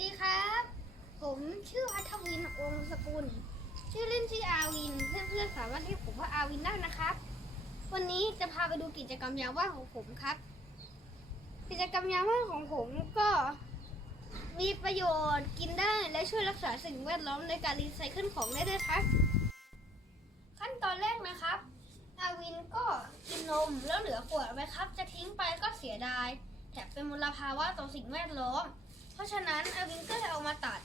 ดีครับ ผมชื่อพัทวินวงศ์สกุล ชื่อเล่นชื่ออาวิน เพื่อนๆสามารถเรียกผมว่าอาวินได้นะครับ วันนี้จะพาไปดูกิจกรรมยามว่างของผมครับ กิจกรรมยามว่างของผมก็มีประโยชน์กินได้และช่วยรักษาสิ่งแวดล้อมในการรีไซเคิลของได้ด้วยครับ ขั้นตอนแรกนะครับ อาวินก็กินนมแล้วเหลือขวดไว้ครับ จะทิ้งไปก็เสียดาย แถมเป็นมลภาวะต่อสิ่งแวดล้อม เพราะฉะนั้นอาวินก็จะเอามาตัด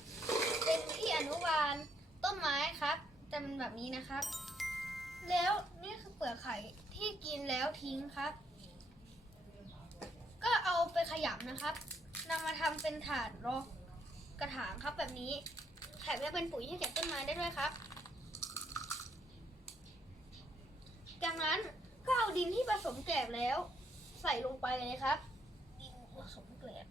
เป็นที่อนุบาลต้นไม้ครับจะเป็นแบบนี้นะครับ แล้วนี่คือเปลือกไข่ที่กินแล้วทิ้งครับ ก็เอาไปขยำนะครับนำมาทำเป็นถาดรอกกระถางครับแบบนี้แถมยังเป็นปุ๋ยให้แก่ต้นไม้ได้ด้วยครับจากนั้นก็เอาดินที่ผสมแกลบแล้ว ใส่ลงไปเลยครับ ดินผสมแกลบ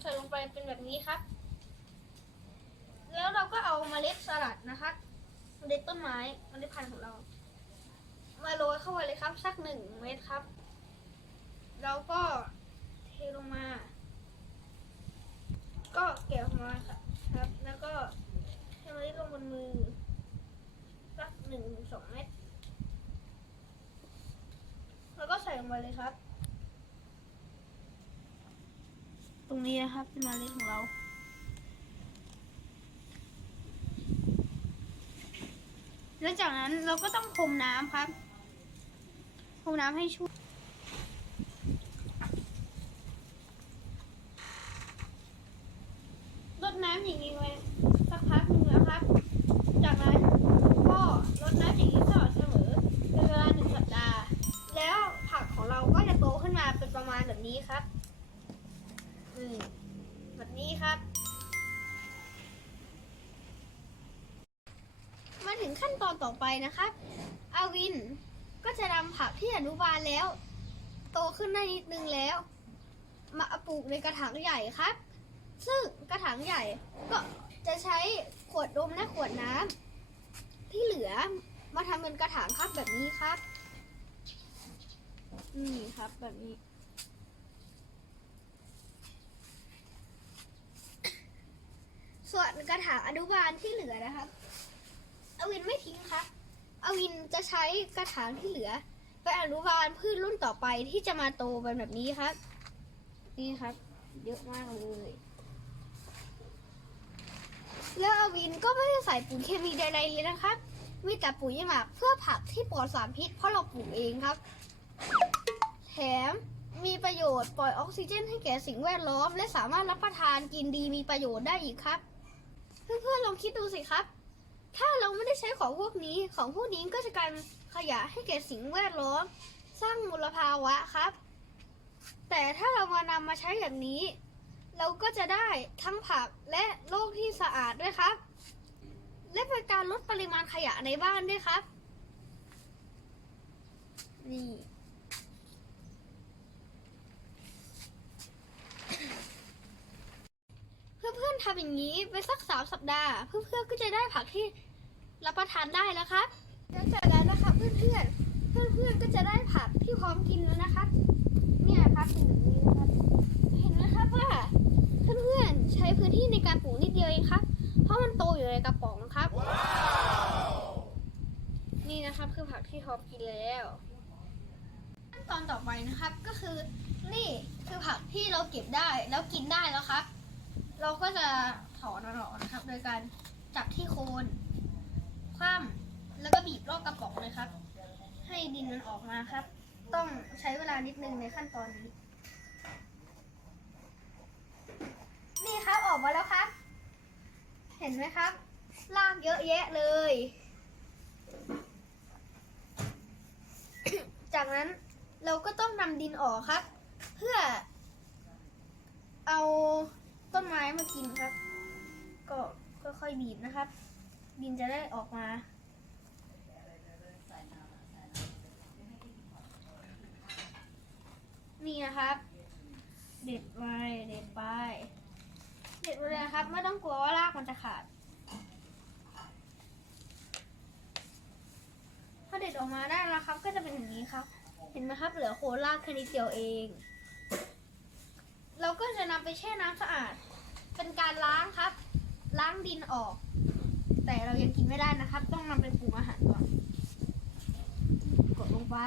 ใส่ล งไปเป็นแบบนี้ครับ แล้วเราก็เอาเมล็ดสลัดนะครับเมล็ดต้นไม้เมล็ดพันธุ์ของเรา มาโรยเข้าไปเลยครับ สักหนึ่งเม็ดครับเราก็เทลงมา ก็เก็บออกมาครับ แล้วก็เทเมล็ดลงบนมือสักหนึ่งถึงสองเม็ดแล้วก็ใส่ลงไปเลยครับ ตรง นี้นะครับเป็นเมล็ดของเรา แล้วจากนั้นเราก็ต้องพรมน้ำครับพรมน้ำให้ชุ่มรดน้ำอย่างนี้ไว้สักพักหนึงแล้วครับ จากนั้นก็รดน้ำอย่างนี้ตลอดเสมอเป็นเวลาหนึ่งสัปดาห์ แล้วผักของเราก็จะโตขึ้นมาเป็นประมาณแบบนี้ครับ อืมแบบนี้ครับมาถึงขั้นตอนต่อไปนะครับ อาวินก็จะนำผักที่อนุบาลแล้ว โตขึ้นได้นิดนึงแล้ว มาปลูกในกระถางใหญ่ครับ ซึ่งกระถางใหญ่ก็จะใช้ขวดนมและขวดน้ำที่เหลือมาทำเป็นกระถางครับแบบนี้ครับ นี่ครับแบบนี้ ส่วนกระถางอนุบาลที่เหลือนะครับอวินไม่ทิ้งครับอวินจะใช้กระถางที่เหลือไปอนุบาลพืชรุ่นต่อไปที่จะมาโตเป็นแบบนี้ครับ นี่ครับ เยอะมากเลยแล้วอวินก็ไม่ได้ใส่ปุ๋ยเคมีใดๆเลยนะครับ มีแต่ปุ๋ยหมักเพื่อผักที่ปลอดสารพิษเพราะเราปลูกเองครับ แถมมีประโยชน์ปล่อยออกซิเจนให้แก่สิ่งแวดล้อม และสามารถรับประทานกินดีมีประโยชน์ได้อีกครับ เพื่อนๆลองคิดดูสิครับ ถ้าเราไม่ได้ใช้ของพวกนี้ ของพวกนี้ก็จะกลายขยะให้แก่สิ่งแวดล้อม สร้างมลภาวะครับ แต่ถ้าเรามานำมาใช้อย่างนี้ เราก็จะได้ทั้งผักและโลกที่สะอาดด้วยครับ และเป็นการลดปริมาณขยะในบ้านด้วยครับ นี่ เพื่อนๆทำอย่างนี้ไปสักสามสัปดาห์ เพื่อนๆก็จะได้ผักที่รับประทานได้แล้วครับแล้วจากนั้นนะครับเพื่อนๆ เพื่อนๆก็จะได้ผักที่พร้อมกินแล้วนะครับเนี่ยครับเป็นแบบนี้นะครับเห็นไหมครับว่าเพื่อนๆใช้พื้นที่ในการปลูกนิดเดียวเองครับ เพราะมันโตอยู่ในกระป๋องครับ นี่นะครับคือผักที่พร้อมกินแล้วขั้นตอนต่อไปนะครับก็คือนี่คือผักที่เราเก็บได้แล้วกินได้แล้วครับ เราก็จะถอนมันออกนะครับ โดยการจับที่โคนคว่ำแล้วก็บีบรอบกระป๋องเลยครับ ให้ดินมันออกมาครับ ต้องใช้เวลานิดนึงในขั้นตอนนี้ นี่ครับออกมาแล้วครับ เห็นไหมครับรากเยอะแยะเลย จากนั้นเราก็ต้องนำดินออกครับ เพื่อเอา ต้นไม้มากินครับ ก็ค่อยๆบีบนะครับ ดินจะได้ออกมา นี่นะครับ เด็ดไปเด็ดไปเด็ดไปเลยนะครับ ไม่ต้องกลัวว่ารากมันจะขาด ถ้าเด็ดออกมาได้แล้วครับ ก็จะเป็นอย่างนี้ครับ เห็นไหมครับ เหลือโคลากแค่นิดเดียวเอง นำไปแช่น้ำสะอาด เป็นการล้างครับ ล้างดินออก แต่เรายังกินไม่ได้นะครับ ต้องนำไปปรุงอาหารก่อน กดลงไป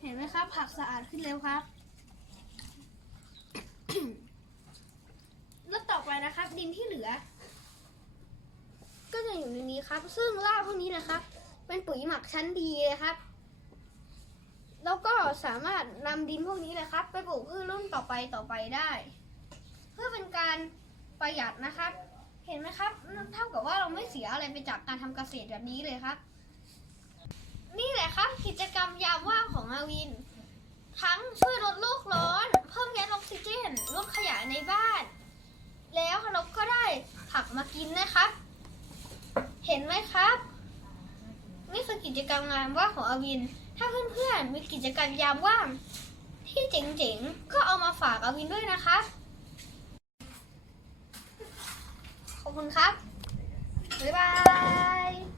เห็นไหมครับ ผักสะอาดขึ้นแล้วครับแล้วต่อไปนะครับ ดินที่เหลือ ก็จะอยู่ในนี้ครับ ซึ่งรากพวกนี้นะครับ เป็นปุ๋ยหมักชั้นดีเลยครับ แล้วก็สามารถนำดินพวกนี้นะครับ ไปปลูกพืชรุ่นต่อไปต่อไปได้ เพื่อเป็นการประหยัดนะครับ เห็นไหมครับเท่ากับว่าเราไม่เสียอะไรไปจากการทำเกษตรแบบนี้เลยครับ นี่แหละครับกิจกรรมยามว่างของอาวิน ทั้งช่วยลดโลกร้อน เพิ่มแก๊สออกซิเจนลดขยะในบ้าน แล้วเราก็ได้ผักมากินนะครับ เห็นไหมครับ นี่คือกิจกรรมงานว่างของอาวิน ถ้าเพื่อนๆมีกิจกรรมยามว่างที่เจ๋งๆ ก็เอามาฝากอาวินด้วยนะคะ ขอบคุณครับ บ๊ายบาย